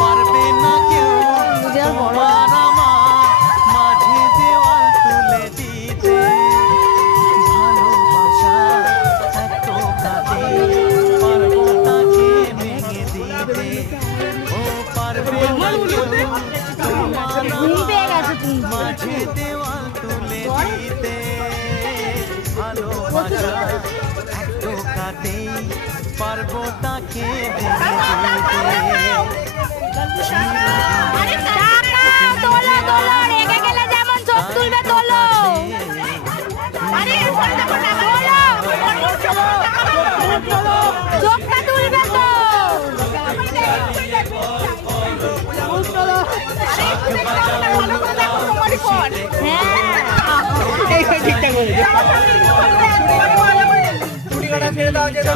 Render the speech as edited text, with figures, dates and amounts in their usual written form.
পারবে না কেউ তোমার আমার মাঝে দেওয়াল তুলে দিতে। ভালোবাসা এত কাঁদে পারবো তাকে ভেঙে দিতে। ও পারবে না কেউ তোমার আমার মাঝে দেওয়াল তুলে দিতে। ভালোবাসা এত কাঁদে পারবো তাকে ভেঙে ঠিকঠাক